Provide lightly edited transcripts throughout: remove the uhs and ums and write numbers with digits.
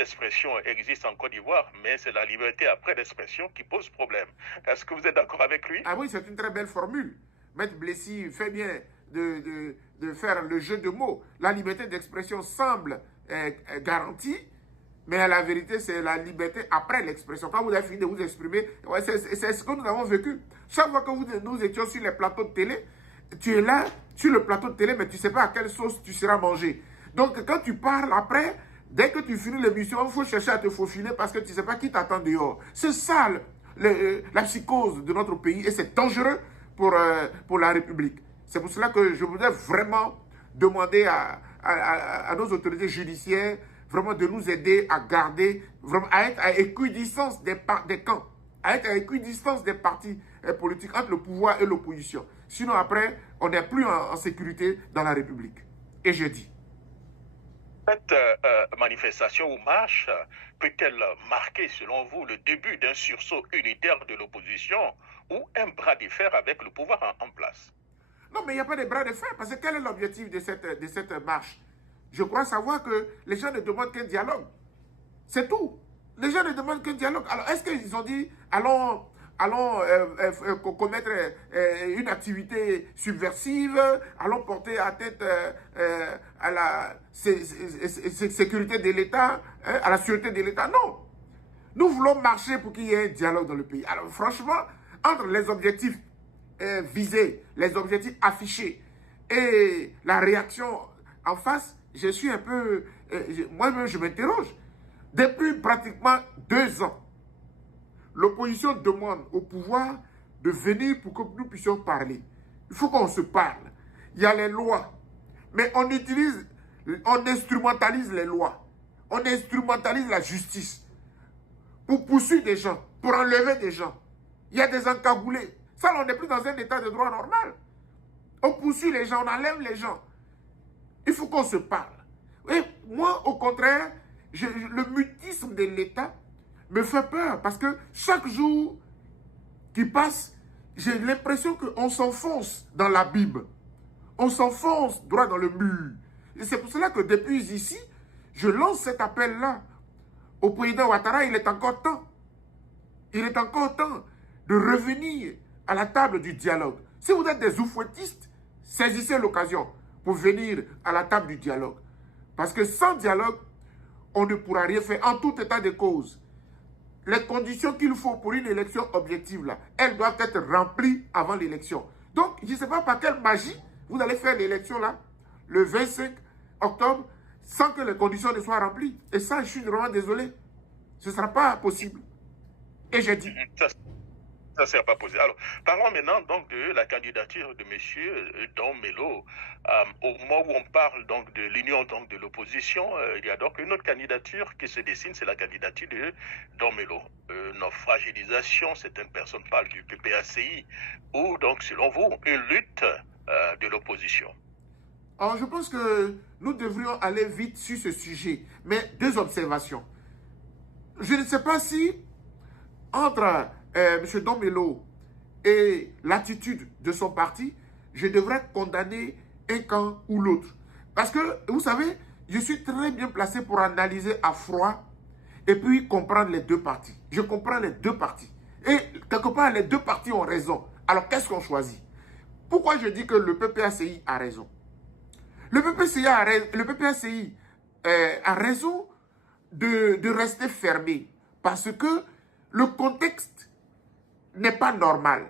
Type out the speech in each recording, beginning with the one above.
d'expression existe en Côte d'Ivoire, mais c'est la liberté après l'expression qui pose problème. Est-ce que vous êtes d'accord avec lui? Ah oui, c'est une très belle formule. Maître Blessy fait bien de faire le jeu de mots. La liberté d'expression semble garantie, mais la vérité, c'est la liberté après l'expression. Quand vous avez fini de vous exprimer, ouais, c'est ce que nous avons vécu. Chaque fois que nous étions sur les plateaux de télé, tu es là, sur le plateau de télé, mais tu ne sais pas à quelle sauce tu seras mangé. Donc, quand tu parles après, dès que tu finis l'émission, il faut chercher à te faufiler parce que tu ne sais pas qui t'attend dehors. C'est ça la psychose de notre pays et c'est dangereux pour la République. C'est pour cela que je voudrais vraiment demander à nos autorités judiciaires vraiment de nous aider à garder, vraiment à être à équidistance des camps, à être à équidistance des partis politiques entre le pouvoir et l'opposition. Sinon après, on n'est plus en sécurité dans la République. Et je dis. Cette manifestation ou marche peut-elle marquer, selon vous, le début d'un sursaut unitaire de l'opposition ou un bras de fer avec le pouvoir en place? Non, mais il n'y a pas de bras de fer, parce que quel est l'objectif de cette marche? Je crois savoir que les gens ne demandent qu'un dialogue. C'est tout. Les gens ne demandent qu'un dialogue. Alors, est-ce qu'ils ont dit, allons commettre une activité subversive, allons porter atteinte à la sécurité de l'État, à la sûreté de l'État? Non. Nous voulons marcher pour qu'il y ait un dialogue dans le pays. Alors, franchement, entre les objectifs visés, les objectifs affichés et la réaction en face, je suis un peu... moi-même, je m'interroge. Depuis pratiquement 2 ans, l'opposition demande au pouvoir de venir pour que nous puissions parler. Il faut qu'on se parle. Il y a les lois, mais on instrumentalise les lois. On instrumentalise la justice pour poursuivre des gens, pour enlever des gens. Il y a des encagoulés. Ça, on n'est plus dans un état de droit normal. On poursuit les gens, on enlève les gens. Il faut qu'on se parle. Et moi, au contraire, le mutisme de l'État me fait peur parce que chaque jour qui passe, j'ai l'impression qu'on s'enfonce dans l'abîme. On s'enfonce droit dans le mur. Et c'est pour cela que depuis ici, je lance cet appel-là au président Ouattara. Il est encore temps. Il est encore temps de revenir à la table du dialogue. Si vous êtes des oufouettistes, saisissez l'occasion pour venir à la table du dialogue. Parce que sans dialogue, on ne pourra rien faire en tout état de cause. Les conditions qu'il faut pour une élection objective, là, elles doivent être remplies avant l'élection. Donc, je ne sais pas par quelle magie vous allez faire l'élection là, le 25 octobre, sans que les conditions ne soient remplies. Et ça, je suis vraiment désolé. Ce ne sera pas possible. Et j'ai dit... Ça ne sera pas possible. Alors, parlons maintenant donc de la candidature de M. Don Melo. Au moment où on parle donc de l'union de l'opposition, il y a donc une autre candidature qui se dessine, c'est la candidature de Don Melo. Fragilisation, certaines personnes parlent du PPACI, ou donc selon vous, une lutte de l'opposition. Alors, je pense que nous devrions aller vite sur ce sujet, mais 2 observations. Je ne sais pas si entre M. Don Melo et l'attitude de son parti, je devrais condamner un camp ou l'autre. Parce que, vous savez, je suis très bien placé pour analyser à froid et puis comprendre les 2 partis. Je comprends les 2 partis. Et quelque part, les 2 partis ont raison. Alors, qu'est-ce qu'on choisit? Pourquoi je dis que le PPACI a raison? Le PPACI a raison de rester fermé parce que le contexte n'est pas normal.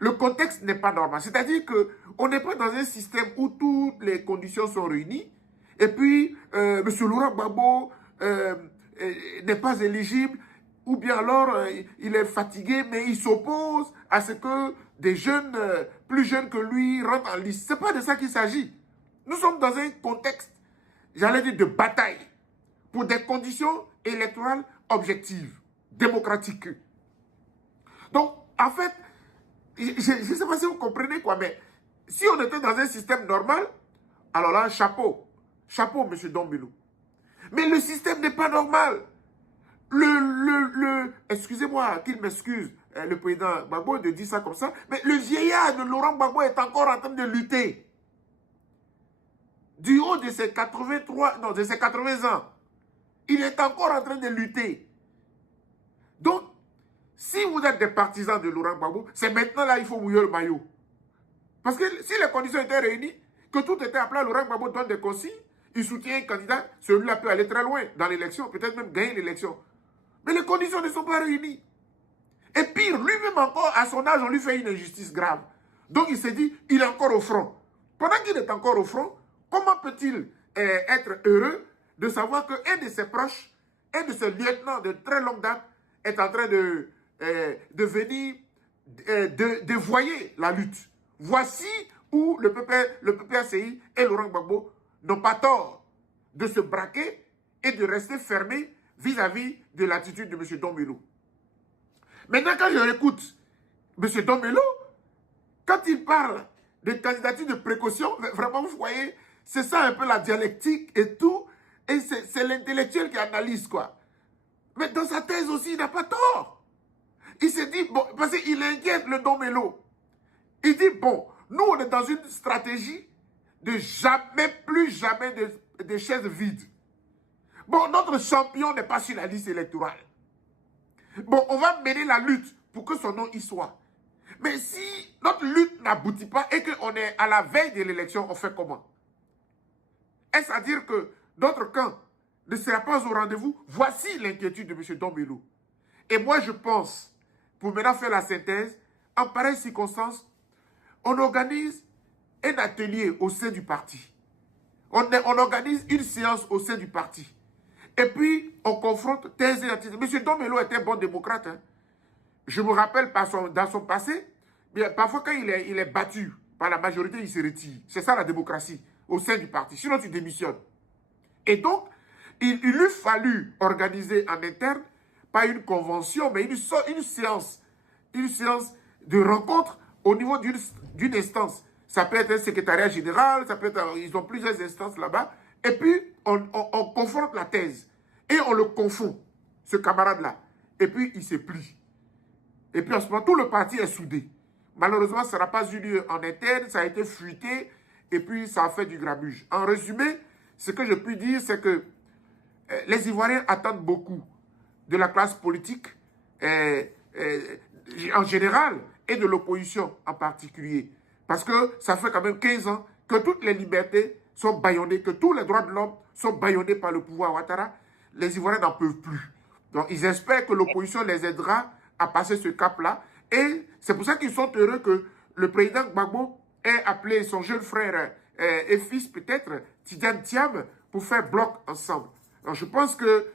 Le contexte n'est pas normal. C'est-à-dire qu'on n'est pas dans un système où toutes les conditions sont réunies et puis M. Laurent Gbagbo n'est pas éligible ou bien alors il est fatigué mais il s'oppose à ce que des jeunes, plus jeunes que lui, rentrent en liste. Ce n'est pas de ça qu'il s'agit. Nous sommes dans un contexte, j'allais dire, de bataille pour des conditions électorales objectives, démocratiques. Donc, en fait, je ne sais pas si vous comprenez quoi, mais si on était dans un système normal, alors là, chapeau. Chapeau, M. Don Melo. Mais le système n'est pas normal. Excusez-moi, qu'il m'excuse, le président Gbagbo de dire ça comme ça, mais le vieillard de Laurent Gbagbo est encore en train de lutter. Du haut de ses 80 ans. Il est encore en train de lutter. Donc, si vous êtes des partisans de Laurent Gbagbo, c'est maintenant là il faut mouiller le maillot. Parce que si les conditions étaient réunies, que tout était appelé, Laurent Gbagbo donne des consignes, il soutient un candidat, celui-là peut aller très loin dans l'élection, peut-être même gagner l'élection. Mais les conditions ne sont pas réunies. Et pire, lui-même encore, à son âge, on lui fait une injustice grave. Donc il s'est dit, il est encore au front. Pendant qu'il est encore au front, comment peut-il être heureux de savoir qu'un de ses proches, un de ses lieutenants de très longue date, est en train de venir dévoyer la lutte. Voici où le PPACI et Laurent Gbagbo n'ont pas tort de se braquer et de rester fermés vis-à-vis de l'attitude de M. Dombello. Maintenant, quand je réécoute M. Dombello, quand il parle de candidature de précaution, vraiment, vous voyez, c'est ça un peu la dialectique et tout, et c'est l'intellectuel qui analyse, quoi. Mais dans sa thèse aussi, il n'a pas tort. Il s'est dit, bon, parce qu'il inquiète le Dombello. Il dit, bon, nous, on est dans une stratégie de jamais, plus jamais de chaises vides. Bon, notre champion n'est pas sur la liste électorale. Bon, on va mener la lutte pour que son nom y soit. Mais si notre lutte n'aboutit pas et qu'on est à la veille de l'élection, on fait comment? Est-ce à dire que notre camp ne sera pas au rendez-vous? Voici l'inquiétude de M. Dombello. Et moi, je pense, pour maintenant faire la synthèse, en pareille circonstance, on organise un atelier au sein du parti. On organise une séance au sein du parti. Et puis, on confronte thèse et antithèse. M. Dombello était un bon démocrate. Hein. Je me rappelle dans son passé, bien, parfois quand il est battu par la majorité, il se retire. C'est ça la démocratie au sein du parti. Sinon, tu démissionnes. Et donc, il lui fallut organiser en interne, pas une convention, mais une séance de rencontre au niveau d'une instance. Ça peut être un secrétariat général, ça peut être, ils ont plusieurs instances là-bas. Et puis, on confronte la thèse. Et on le confond, ce camarade-là. Et puis, il se plie. Et puis, en ce moment, tout le parti est soudé. Malheureusement, ça n'a pas eu lieu en interne, ça a été fuité, et puis ça a fait du grabuge. En résumé, ce que je puis dire, c'est que les Ivoiriens attendent beaucoup de la classe politique en général et de l'opposition en particulier. Parce que ça fait quand même 15 ans que toutes les libertés sont bâillonnées, que tous les droits de l'homme sont bâillonnés par le pouvoir Ouattara. Les Ivoiriens n'en peuvent plus. Donc, ils espèrent que l'opposition les aidera à passer ce cap-là. Et c'est pour ça qu'ils sont heureux que le président Gbagbo ait appelé son jeune frère et fils, peut-être, Tidiane Thiam, pour faire bloc ensemble. Donc, je pense que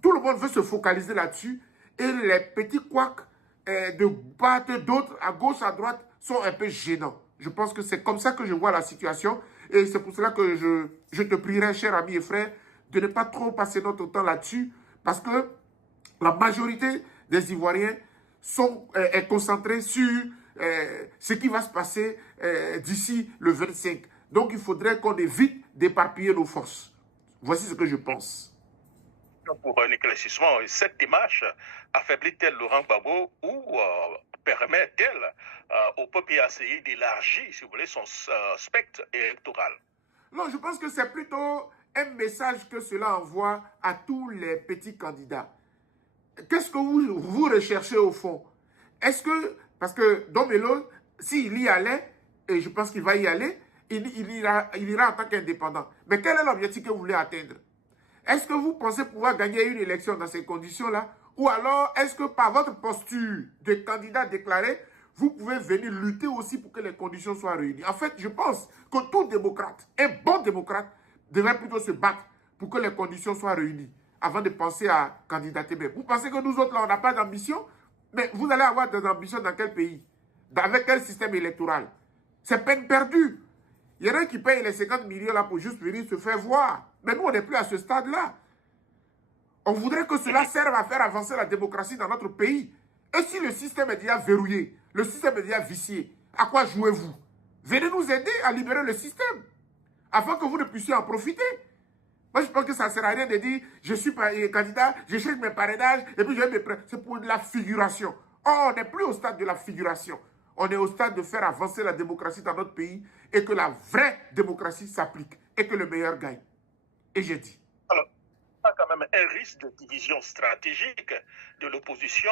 tout le monde veut se focaliser là-dessus. Et les petits couacs de battre d'autres à gauche, à droite, sont un peu gênants. Je pense que c'est comme ça que je vois la situation. Et c'est pour cela que je te prierai, cher ami et frère, de ne pas trop passer notre temps là-dessus. Parce que la majorité des Ivoiriens est concentrée sur ce qui va se passer d'ici le 25. Donc, il faudrait qu'on évite d'éparpiller nos forces. Voici ce que je pense. Pour un éclaircissement, cette démarche affaiblit-elle Laurent Gbagbo ou permet-elle au PPACI d'élargir, si vous voulez, son spectre électoral? Non, je pense que c'est plutôt un message que cela envoie à tous les petits candidats. Qu'est-ce que vous recherchez au fond? Est-ce que, parce que Dombello, s'il y allait, et je pense qu'il va y aller, il ira en tant qu'indépendant. Mais quel est l'objectif que vous voulez atteindre? Est-ce que vous pensez pouvoir gagner une élection dans ces conditions-là? Ou alors, est-ce que par votre posture de candidat déclaré, vous pouvez venir lutter aussi pour que les conditions soient réunies? En fait, je pense que tout démocrate, un bon démocrate, devrait plutôt se battre pour que les conditions soient réunies avant de penser à candidater. Mais vous pensez que nous autres, là, on n'a pas d'ambition? Mais vous allez avoir des ambitions dans quel pays? Avec quel système électoral? C'est peine perdue. Il y en a qui payent les 50 millions là pour juste venir se faire voir. Mais nous, on n'est plus à ce stade-là. On voudrait que cela serve à faire avancer la démocratie dans notre pays. Et si le système est déjà verrouillé, le système est déjà vicié, à quoi jouez-vous? Venez nous aider à libérer le système, afin que vous ne puissiez en profiter. Moi, je pense que ça ne sert à rien de dire, je suis candidat, je cherche mes parrainages, et puis je vais me prendre. C'est pour de la figuration. Oh, on n'est plus au stade de la figuration. On est au stade de faire avancer la démocratie dans notre pays et que la vraie démocratie s'applique et que le meilleur gagne. Et j'ai dit. Alors, quand même un risque de division stratégique de l'opposition.